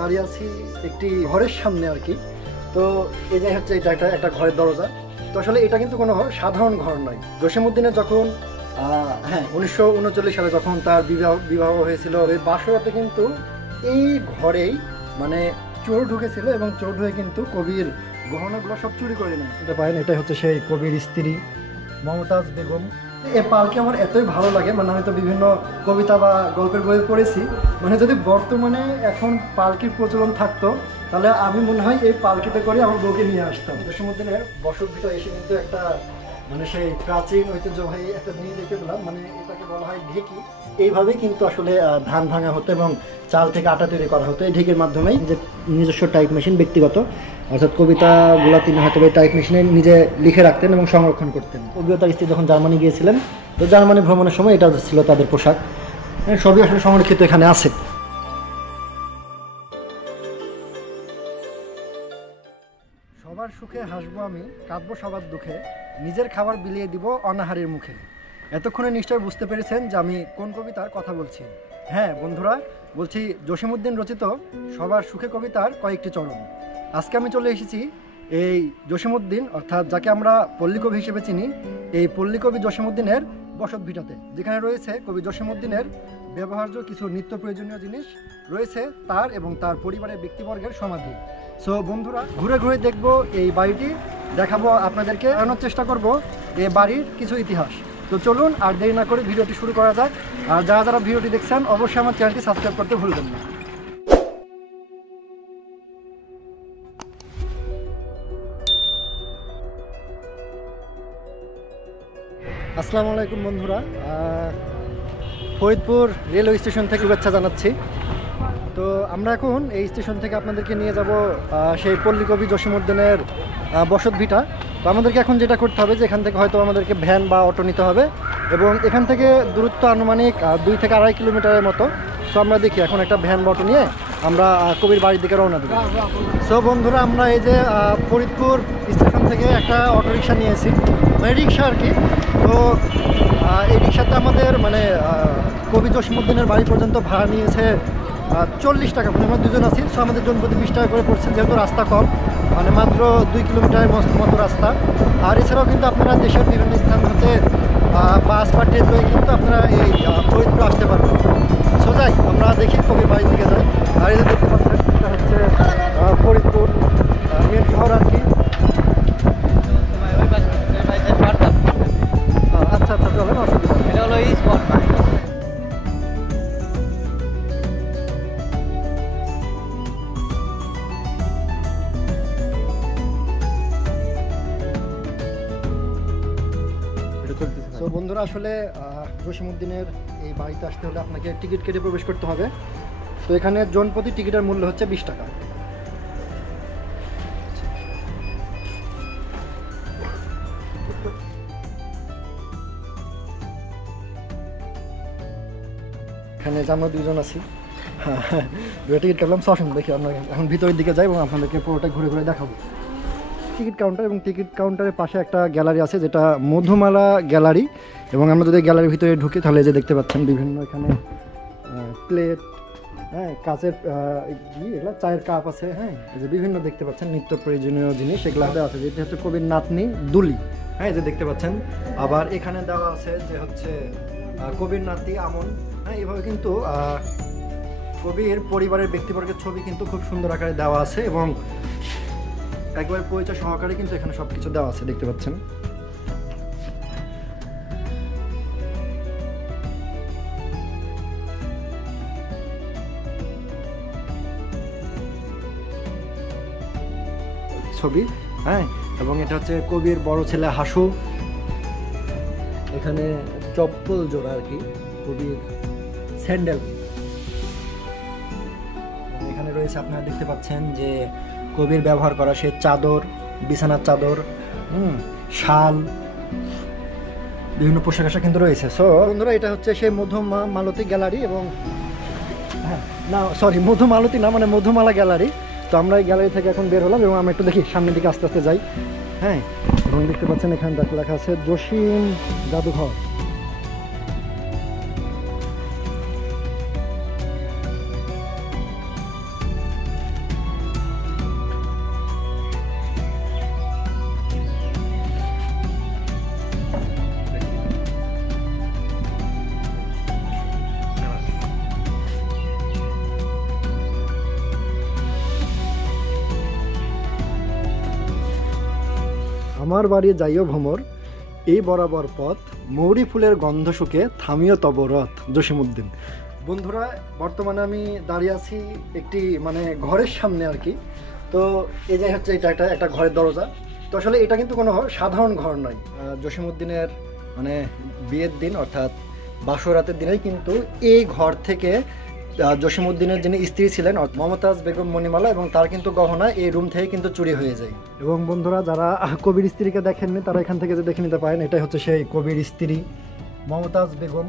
দাঁড়িয়ে আছি একটি ঘরের সামনে আর কি। তো এই যে হচ্ছে এটা একটা ঘরের দরজা। তো আসলে এটা কিন্তু কোনো সাধারণ ঘর নয়। জসীমউদ্দিনের যখন 1939 সালে যখন তার বিবাহ হয়েছিল, ওই বাসরাতে কিন্তু এই ঘরেই মানে চোর ঢুকেছিল এবং চোর ঢুকে কিন্তু কবির গহনাগুলো সব চুরি করে নেয়। এটা পারেন, এটাই হচ্ছে সেই কবির স্ত্রী মমতাজ বেগম। এই পালকি আমার এতই ভালো লাগে, মানে আমি তো বিভিন্ন কবিতা বা গল্পের বই পড়েছি, মানে যদি বর্তমানে এখন পালকির প্রচলন থাকতো তাহলে আমি মনে হয় এই পালকিতে করে আমার বউকে নিয়ে আসতাম। জসীমউদ্দিনের বসত ভিটা এসে কিন্তু একটা মানে সেই প্রাচীন ঐতিহ্যবাহী একটা জিনিস দেখতে পেলাম, মানে এটাকে বলা হয় ঢেঁকি। এইভাবেই কিন্তু আসলে ধান ভাঙা হতো এবং চাল থেকে আটা তৈরি করা হতো এই ঢেঁকির মাধ্যমেই। যে নিজস্ব টাইপ মেশিন ব্যক্তিগত, অর্থাৎ কবিতাগুলো তিনি হয়তো এই টাইপ মেশিনে নিজে লিখে রাখতেন এবং সংরক্ষণ করতেন। অভিজ্ঞতার স্ত্রী যখন জার্মানি গিয়েছিলেন, তো জার্মানি ভ্রমণের সময় এটা ছিল তাদের পোশাক। সবই আসলে সংরক্ষিত এখানে আছে। সবার সুখে হাসবো আমি, কাঁদবো সবার দুঃখে, নিজের খাবার বিলিয়ে দিব অনাহারের মুখে। এতক্ষণে নিশ্চয় বুঝতে পেরেছেন যে আমি কোন কবিতার কথা বলছি। হ্যাঁ বন্ধুরা, বলছি জসীমউদ্দিন রচিত সবার সুখে কবিতার কয়েকটি চরণ। আজকে আমি চলে এসেছি এই জসীমউদ্দিন, অর্থাৎ যাকে আমরা পল্লীকবি হিসেবে চিনি, এই পল্লীকবি জসীমউদ্দিনের বসত ভিটাতে, যেখানে রয়েছে কবি জসীমউদ্দিনের ব্যবহার্য কিছু নিত্য প্রয়োজনীয় জিনিস, রয়েছে তার এবং তার পরিবারের ব্যক্তিবর্গের সমাধি। সো বন্ধুরা, ঘুরে ঘুরে দেখবো এই বাড়িটি, দেখাবো আপনাদেরকে, জানানোর চেষ্টা করব এই বাড়ির কিছু ইতিহাস। তো চলুন আর দেরি না করে ভিডিওটি শুরু করা যাক। আর যারা যারা ভিডিওটি দেখছেন অবশ্যই আমার চ্যানেলটি সাবস্ক্রাইব করতে ভুলবেন না। আসসালামু আলাইকুম বন্ধুরা, ফরিদপুর রেলওয়ে স্টেশন থেকে শুভেচ্ছা জানাচ্ছি। তো আমরা এখন এই স্টেশন থেকে আপনাদেরকে নিয়ে যাব সেই পল্লীকবি জসীমউদ্দিনের বসত ভিটা। তো আমাদেরকে এখন যেটা করতে হবে যে এখান থেকে হয়তো আমাদেরকে ভ্যান বা অটো নিতে হবে, এবং এখান থেকে দূরত্ব আনুমানিক 2 থেকে 2.5 কিলোমিটারের মতো। সো আমরা দেখি এখন একটা ভ্যান বা অটো নিয়ে আমরা কবির বাড়ির দিকে রওনা দেব। সো বন্ধুরা, আমরা এই যে ফরিদপুর স্টেশন থেকে একটা অটো রিক্সা নিয়েছি, মানে রিক্সা আর কি। তো এই রিক্সাতে আমাদের মানে কবি জসীমউদ্দিনের বাড়ি পর্যন্ত ভাড়া নিয়েছে 40 টাকা। মানে আমরা দুজন আছি, সো আমাদের জন প্রতি 20 টাকা করে পড়ছে, যেহেতু রাস্তা কম, মানে মাত্র 2 কিলোমিটারের মতো রাস্তা। আর এছাড়াও কিন্তু আপনারা দেশের বিভিন্ন স্থান হতে বাস বা ট্রেন করে কিন্তু আপনারা এই ফরিদপুর আসতে পারবেন। সো যাই, আমরা দেখি কবির বাড়ির দিকে যাই। আর এই যে দেখতে পাচ্ছেন, এটা হচ্ছে ফরিদপুর মেন শহর আর কি। আচ্ছা আচ্ছা, চলেন, অসুবিধা নেই। এটা হলো এই স্পট। তো বন্ধুরা, আসলে জসীমউদ্দিনের এই বাড়িতে আসতে হলে আপনাকে টিকিট কেটে প্রবেশ করতে হবে। তো এখানে জন প্রতি টিকিটের মূল্য হচ্ছে 20 টাকা। এখানে যে আমরা দুজন আছি, টিকিট কাটলাম। আসুন দেখি, আমরা এখন ভিতরের দিকে যাই এবং আপনাদেরকে পুরোটা ঘুরে ঘুরে দেখাবো। টিকিট কাউন্টার, এবং টিকিট কাউন্টারের পাশে একটা গ্যালারি আছে যেটা মধুমালা গ্যালারি। এবং আমরা যদি গ্যালারির ভিতরে ঢুকি তাহলে যে দেখতে পাচ্ছেন বিভিন্ন এখানে প্লেট, হ্যাঁ, কাচের এগুলো চায়ের কাপ আছে, হ্যাঁ, এই যে বিভিন্ন দেখতে পাচ্ছেন নিত্য প্রয়োজনীয় জিনিস এগুলো আছে। যেটি হচ্ছে কবির নাতনি দুলি, হ্যাঁ, যে দেখতে পাচ্ছেন। আবার এখানে দেওয়া আছে যে হচ্ছে কবির নাতি আমন। হ্যাঁ, এইভাবে কিন্তু কবির পরিবারের ব্যক্তিবর্গের ছবি কিন্তু খুব সুন্দর আকারে দেওয়া আছে এবং একবার পরিচয় সহকারে কিন্তু এখানে সবকিছু দেওয়া আছে, দেখতে পাচ্ছেন। ছবি, হ্যাঁ, এবং এটা হচ্ছে কবির বড় ছেলে হাসু। এখানে চপ্পল জোড়া আর কি, কবির স্যান্ডেল। এখানে রয়েছে, আপনারা দেখতে পাচ্ছেন যে কবির ব্যবহার করা সে চাদর, বিছানার চাদর, শাল, বিভিন্ন পোশাক আশাক কিন্তু রয়েছে। সো বন্ধুরা, এটা হচ্ছে সেই মধুমালতী গ্যালারি, এবং হ্যাঁ, না সরি, মধুমালতী না, মানে মধুমালা গ্যালারি। তো আমরা এই গ্যালারি থেকে এখন বের হলাম এবং আমরা একটু দেখি সামনের দিকে আস্তে আস্তে যাই। হ্যাঁ, এবং দেখতে পাচ্ছেন এখানে লেখা আছে জসীম জাদুঘর। আমার বাড়ি যাইও ভ্রমর, এই বরাবর পথ, মৌরি ফুলের গন্ধ শুকে থামিও তব রথ। জসিমউদ্দিন। বন্ধুরা, বর্তমানে আমি দাঁড়িয়ে আছি একটি মানে ঘরের সামনে আর কি। তো এই যে হচ্ছে এটা একটা ঘরের দরজা। তো আসলে এটা কিন্তু কোনো সাধারণ ঘর নয়। জসিমউদ্দিনের মানে বিয়ের দিন অর্থাৎ বাসরাতের দিনেই কিন্তু এই ঘর থেকে জসিমউদ্দিনের যিনি স্ত্রী ছিলেন মমতাজ বেগম মণিমালা এবং তার কিন্তু গহনা এই রুম থেকে কিন্তু চুরি হয়ে যায়। এবং বন্ধুরা, যারা কবির স্ত্রীকে দেখেননি তারা এখান থেকে যে দেখে নিতে পারেন, এটাই হচ্ছে সেই কবির স্ত্রী মমতাজ বেগম।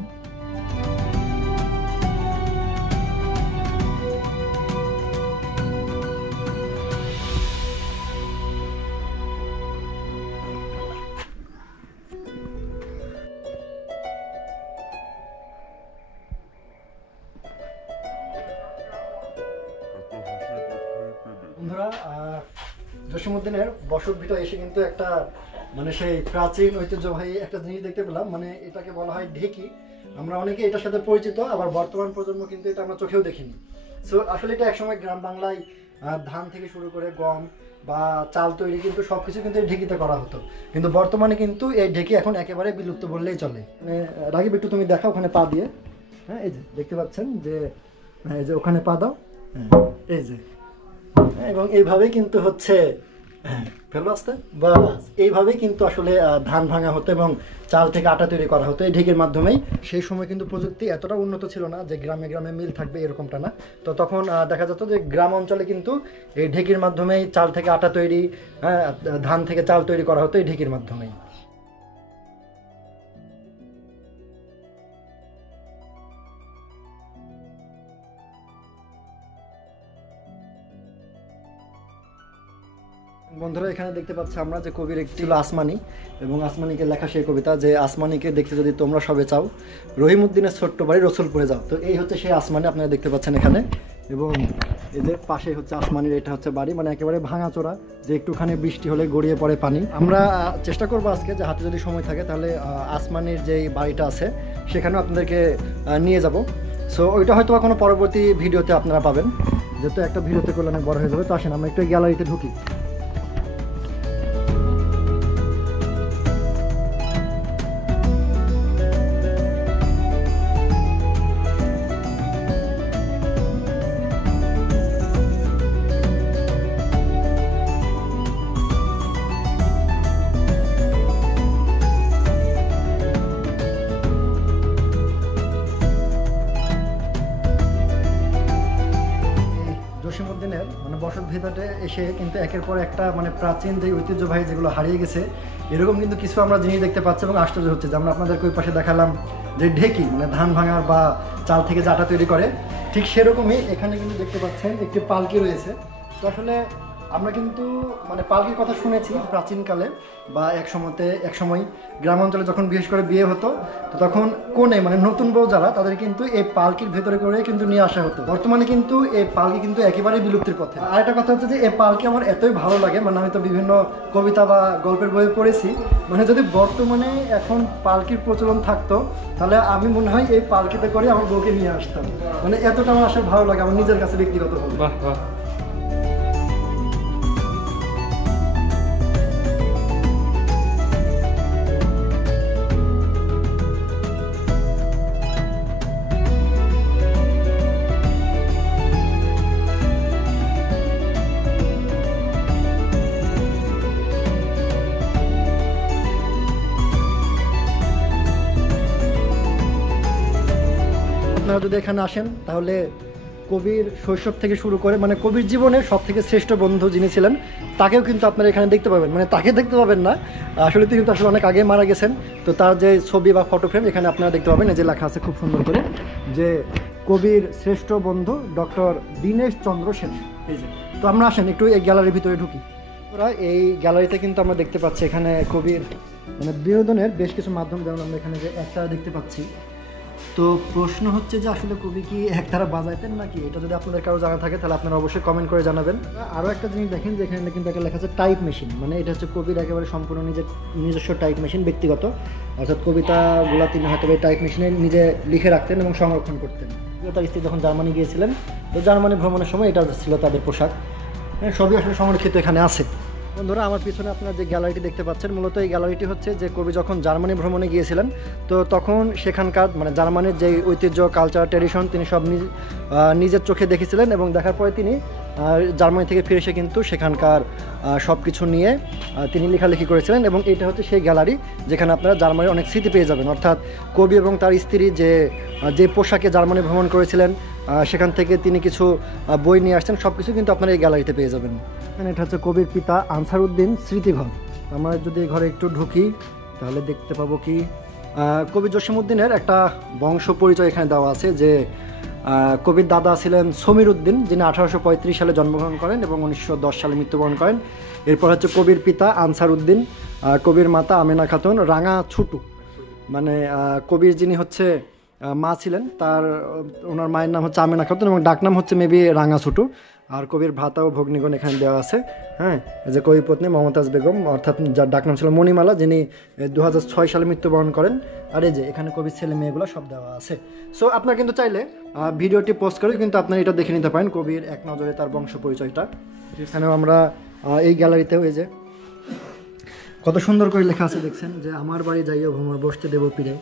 বন্ধুরা, জসিমউদ্দিনের বসত ভিটা এসে কিন্তু একটা মানে সেই প্রাচীন ঐতিহ্যবাহী একটা জিনিস দেখতে পেলাম। মানে এটাকে বলা হয় ঢেকি। আমরা অনেকে এটার সাথে পরিচিত, আবার বর্তমান প্রজন্ম কিন্তু এটা আমরা চোখেও দেখিনি। সো আসলে এটা একসময় গ্রাম বাংলায় ধান থেকে শুরু করে গম বা চাল তৈরি কিন্তু সব কিছু কিন্তু এই ঢেকিতে করা হতো। কিন্তু বর্তমানে কিন্তু এই ঢেকি এখন একেবারে বিলুপ্ত বললেই চলে। মানে রাগিব, একটু তুমি দেখা ওখানে পা দিয়ে। হ্যাঁ, এই যে দেখতে পাচ্ছেন যে এই যে ওখানে পা দাও। হ্যাঁ, এই যে, এবং এইভাবেই কিন্তু হচ্ছে ফেলো আসতে বাস, এইভাবেই কিন্তু আসলে ধান ভাঙা হতো এবং চাল থেকে আটা তৈরি করা হতো এই ঢেকির মাধ্যমেই। সেই সময় কিন্তু প্রযুক্তি এতটা উন্নত ছিল না যে গ্রামে গ্রামে মিল থাকবে এরকমটা না। তো তখন দেখা যেত যে গ্রাম অঞ্চলে কিন্তু এই ঢেকির মাধ্যমেই চাল থেকে আটা তৈরি, ধান থেকে চাল তৈরি করা হতো এই ঢেকির মাধ্যমেই। বন্ধুরা, এখানে দেখতে পাচ্ছি আমরা যে কবির একটি ছিল আসমানি, এবং আসমানিকে লেখা সেই কবিতা যে আসমানিকে দেখতে যদি তোমরা সবে চাও, রহিমউদ্দিনের ছোট্ট বাড়ি রসুলপুরে যাও। তো এই হচ্ছে সেই আসমানি, আপনারা দেখতে পাচ্ছেন এখানে। এবং এই যে পাশে হচ্ছে আসমানির এটা হচ্ছে বাড়ি, মানে একেবারে ভাঙাচোরা, যে একটুখানি বৃষ্টি হলে গড়িয়ে পড়ে পানি। আমরা চেষ্টা করবো আজকে যে হাতে যদি সময় থাকে তাহলে আসমানির যে বাড়িটা আছে সেখানেও আপনাদেরকে নিয়ে যাব। সো ওইটা হয়তো কোনো পরবর্তী ভিডিওতে আপনারা পাবেন, যেহেতু একটা ভিডিওতে করলে অনেক বড় হয়ে যাবে। তো আসেন আমরা একটু গ্যালারিতে ঢুকি। জসিমউদ্দিনের মানে বসত ভিতরে এসে কিন্তু একের পর একটা মানে প্রাচীন যে ঐতিহ্যবাহী যেগুলো হারিয়ে গেছে এরকম কিন্তু কিছু আমরা জিনিস দেখতে পাচ্ছি এবং আশ্চর্য হচ্ছে। যে আমরা আপনাদেরকে ওই পাশে দেখালাম যে ঢেকি, মানে ধান ভাঙার বা চাল থেকে যে আটা তৈরি করে, ঠিক সেরকমই এখানে কিন্তু দেখতে পাচ্ছেন একটি পালকি রয়েছে। তো আসলে আমরা কিন্তু মানে পালকির কথা শুনেছি প্রাচীনকালে বা এক সময় গ্রাম অঞ্চলে যখন বিশেষ করে বিয়ে হতো, তো তখন কোণে মানে নতুন বউ যারা তাদের কিন্তু এই পালকির ভেতরে করে কিন্তু নিয়ে আসা হতো। বর্তমানে কিন্তু এই পালকি কিন্তু একেবারেই বিলুপ্তির পথে। আর একটা কথা হচ্ছে যে এই পালকি আমার এতই ভালো লাগে, মানে আমি তো বিভিন্ন কবিতা বা গল্পের বইয়ে পড়েছি, মানে যদি বর্তমানে এখন পালকির প্রচলন থাকতো তাহলে আমি মনে হয় এই পালকিতে করে আমার বউকে নিয়ে আসতাম। মানে এতটা আমার আসলে ভালো লাগে আমার নিজের কাছে ব্যক্তিগতভাবে। আপনারা যদি এখানে আসেন তাহলে কবির শৈশব থেকে শুরু করে মানে কবির জীবনের সব থেকে শ্রেষ্ঠ বন্ধু যিনি ছিলেন তাকেও কিন্তু আপনারা এখানে দেখতে পাবেন। মানে তাকে দেখতে পাবেন না, আসলে তিনি কিন্তু আসলে অনেক আগে মারা গেছেন। তো তার যে ছবি বা ফটো ফ্রেম এখানে আপনারা দেখতে পাবেন, এই যে লেখা আছে খুব সুন্দর করে যে কবির শ্রেষ্ঠ বন্ধু ডক্টর দীনেশ চন্দ্র সেন। এই যে, তো আমরা আসেন একটু এই গ্যালারির ভিতরে ঢুকি। ওরা এই গ্যালারিতে কিন্তু আমরা দেখতে পাচ্ছি এখানে কবির মানে বিনোদনের বেশ কিছু মাধ্যম, যেমন আমরা এখানে যে একতারা দেখতে পাচ্ছি। তো প্রশ্ন হচ্ছে যে আসলে কবি কি একতারা বাজাইতেন নাকি? এটা যদি আপনাদের কারো জানা থাকে তাহলে আপনারা অবশ্যই কমেন্ট করে জানাবেন। আরও একটা জিনিস দেখেন যে এখানে কিন্তু একটা লেখা আছে টাইপ মেশিন, মানে এটা হচ্ছে কবির একেবারে সম্পূর্ণ নিজস্ব টাইপ মেশিন, ব্যক্তিগত। অর্থাৎ কবিতাগুলো তিনি হয়তো এই টাইপ মেশিনে নিজে লিখে রাখতেন এবং সংরক্ষণ করতেন। তার স্ত্রী যখন জার্মানি গিয়েছিলেন, তো জার্মানি ভ্রমণের সময় এটা ছিল তাদের পোশাক। হ্যাঁ, সবই আসলে সংরক্ষিত এখানে আছে। বন্ধুরা, আমার পিছনে আপনারা যে গ্যালারিটি দেখতে পাচ্ছেন, মূলত এই গ্যালারিটি হচ্ছে যে কবি যখন জার্মানি ভ্রমণে গিয়েছিলেন, তো তখন সেখানকার মানে জার্মানির যে ঐতিহ্য, কালচার, ট্র্যাডিশন তিনি সব নিজের চোখে দেখেছিলেন, এবং দেখার পরে তিনি জার্মানি থেকে ফিরে এসে কিন্তু সেখানকার সব কিছু নিয়ে তিনি লেখালেখি করেছিলেন। এবং এটা হচ্ছে সেই গ্যালারি যেখানে আপনারা জার্মানির অনেক স্মৃতি পেয়ে যাবেন, অর্থাৎ কবি এবং তার স্ত্রী যে পোশাকে জার্মানি ভ্রমণ করেছিলেন, সেখান থেকে তিনি কিছু বই নিয়ে আসছেন, সব কিছু কিন্তু আপনারা এই গ্যালারিতে পেয়ে যাবেন। এটা হচ্ছে কবির পিতা আনসারউদ্দিন স্মৃতিঘর। আমরা যদি ঘরে একটু ঢুকি তাহলে দেখতে পাবো কি কবি জসিমউদ্দিনের একটা বংশ পরিচয় এখানে দেওয়া আছে, যে কবির দাদা ছিলেন সমীর উদ্দিন, যিনি 1835 সালে জন্মগ্রহণ করেন এবং 1910 সালে মৃত্যুবরণ করেন। এরপর হচ্ছে কবির পিতা আনসারউদ্দিন, কবির মাতা আমেনা খাতুন রাঙা ছুটু, মানে কবির যিনি হচ্ছে মা ছিলেন ওনার মায়ের নাম হচ্ছে আমেনা খাতুন এবং ডাকনাম হচ্ছে মেবি রাঙা ছুটু। আর কবির ভাতা ও ভগ্নিগণ এখানে দেওয়া আছে। হ্যাঁ, এই যে কবি পত্নী মমতাজ বেগম, অর্থাৎ যার ডাকনাম ছিল মণিমালা, যিনি 2006 সালে মৃত্যুবরণ করেন। আর এই যে এখানে কবির ছেলে মেয়েগুলো সব দেওয়া আছে। সো আপনারা কিন্তু চাইলে ভিডিওটি পোস্ট করে কিন্তু আপনারা এটা দেখে নিতে পারেন, কবির এক নজরে তার বংশ পরিচয়টা। এখানেও আমরা এই গ্যালারিতেও এই যে কত সুন্দর করে লেখা আছে দেখছেন, যে আমার বাড়ি যাইও ভ্রমর বসতে দেবো পীরে,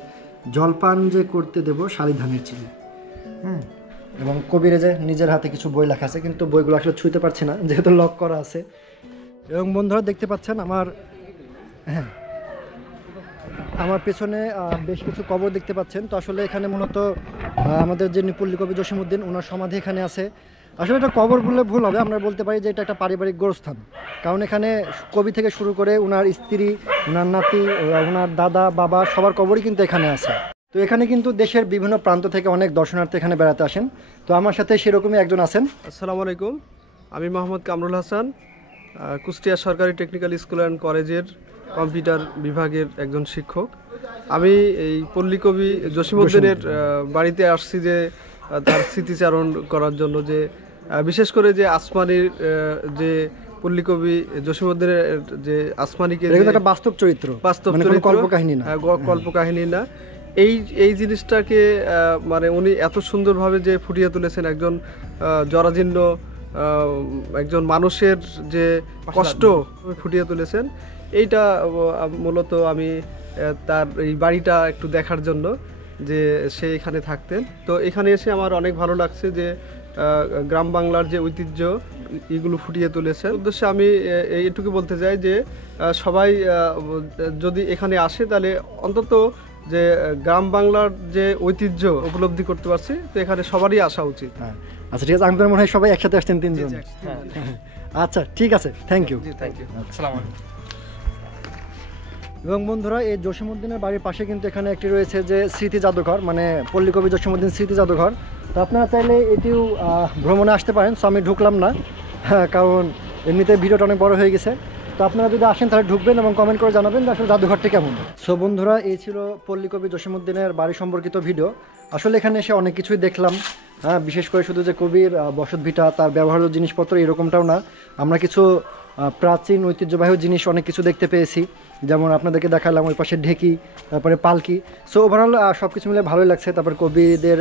জলপান যে করতে দেবো শালি ধানের চিনি। এবং কবির যে নিজের হাতে কিছু বই লেখা আছে, কিন্তু বইগুলো আসলে ছুঁতে পারছি না যেহেতু লক করা আছে। এবং বন্ধুরা দেখতে পাচ্ছেন আমার পেছনে বেশ কিছু কবর দেখতে পাচ্ছেন। তো আসলে এখানে মূলত আমাদের যে পল্লী কবি জসিমউদ্দিন, ওনার সমাধি এখানে আছে। আসলে এটা কবর বললে ভুল হবে, আমরা বলতে পারি যে এটা একটা পারিবারিক গোরস্থান, কারণ এখানে কবি থেকে শুরু করে ওনার স্ত্রী, ওনার নাতি, ওনার দাদা, বাবা সবার কবরই কিন্তু এখানে আছে। তো এখানে কিন্তু দেশের বিভিন্ন প্রান্ত থেকে অনেক দর্শনার্থী এখানে বেড়াতে আসেন। তো আমার সাথে সেরকমই একজন আছেন। আসসালামু আলাইকুম, আমি মোহাম্মদ কামরুল হাসান, কুষ্টিয়া সরকারি টেকনিক্যাল স্কুল অ্যান্ড কলেজের কম্পিউটার বিভাগের একজন শিক্ষক। আমি এই পল্লী কবি জসিমউদ্দিনের বাড়িতে আসছি যে তার স্মৃতিচারণ করার জন্য, যে বিশেষ করে যে আসমানির যে পল্লী কবি জসিমউদ্দিনের যে আসমানিকে একটা বাস্তব চরিত্র, কল্পকাহিনী না, কল্পকাহিনী না, এই জিনিসটাকে মানে উনি এত সুন্দরভাবে যে ফুটিয়ে তুলেছেন, একজন জরাজীর্ণ একজন মানুষের যে কষ্ট ফুটিয়ে তুলেছেন। এইটা মূলত আমি তার এই বাড়িটা একটু দেখার জন্য, যে সে এখানে থাকতেন। তো এখানে এসে আমার অনেক ভালো লাগছে যে গ্রাম বাংলার যে ঐতিহ্য এগুলো ফুটিয়ে তুলেছেন। উদ্দেশ্যে আমি এইটুকু বলতে চাই যে সবাই যদি এখানে আসে তাহলে অন্তত যে গ্রাম বাংলার যে ঐতিহ্য উপলব্ধি করতে পারছি, তো এখানে সবারই আসা উচিত। আচ্ছা ঠিক আছে, আপনার মনে হয় সবাই একসাথে আসছেন তিনজন। আচ্ছা ঠিক আছে, থ্যাংক ইউ। এবং বন্ধুরা, এই জসিমউদ্দিনের বাড়ির পাশে কিন্তু এখানে একটি রয়েছে যে স্মৃতি জাদুঘর, মানে পল্লী কবি জসিমউদ্দিন স্মৃতি জাদুঘর। তো আপনারা চাইলে এটিও ভ্রমণে আসতে পারেন। সো আমি ঢুকলাম না, কারণ এমনিতে ভিডিওটা অনেক বড় হয়ে গেছে। তো আপনারা যদি আসেন তাহলে ঢুকবেন এবং কমেন্ট করে জানাবেন যে আসলে জাদুঘরটি কেমন। সো বন্ধুরা, এই ছিল পল্লী কবি জসিমউদ্দিনের বাড়ি সম্পর্কিত ভিডিও। আসলে এখানে এসে অনেক কিছুই দেখলাম, বিশেষ করে শুধু যে কবির বসতভিটা, তার ব্যবহার্য জিনিসপত্র এরকমটাও না, আমরা কিছু প্রাচীন ঐতিহ্যবাহী জিনিস অনেক কিছু দেখতে পেয়েছি, যেমন আপনাদেরকে দেখালাম ওই পাশে ঢেকি, তারপরে পালকি। সো ওভারঅল সব কিছু মিলে ভালোই লাগছে। তারপর কবিদের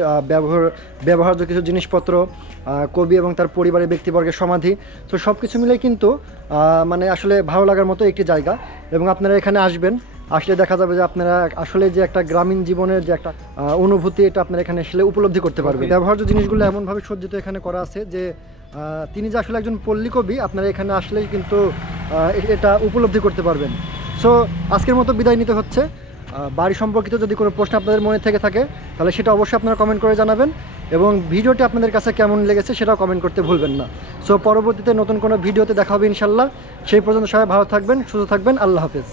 ব্যবহার্য কিছু জিনিসপত্র, কবি এবং তার পরিবারের ব্যক্তিবর্গের সমাধি, তো সব কিছু মিলে কিন্তু মানে আসলে ভালো লাগার মতো একটি জায়গা। এবং আপনারা এখানে আসবেন, আসলে দেখা যাবে যে আপনারা আসলে যে একটা গ্রামীণ জীবনের যে একটা অনুভূতি, এটা আপনারা এখানে আসলে উপলব্ধি করতে পারবেন। ব্যবহার্য জিনিসগুলো এমনভাবে সজ্জিত এখানে করা আছে যে তিনি যে আসলে একজন পল্লী কবি, আপনারা এখানে আসলেই কিন্তু এটা উপলব্ধি করতে পারবেন। সো আজকের মতো বিদায় নিতে হচ্ছে। বাড়ি সম্পর্কিত যদি কোনো প্রশ্ন আপনাদের মনে থেকে থাকে তাহলে সেটা অবশ্যই আপনারা কমেন্ট করে জানাবেন, এবং ভিডিওটি আপনাদের কাছে কেমন লেগেছে সেটাও কমেন্ট করতে ভুলবেন না। সো পরবর্তীতে নতুন কোনো ভিডিওতে দেখা হবে ইনশাল্লাহ। সেই পর্যন্ত সবাই ভালো থাকবেন, সুস্থ থাকবেন। আল্লাহ হাফেজ।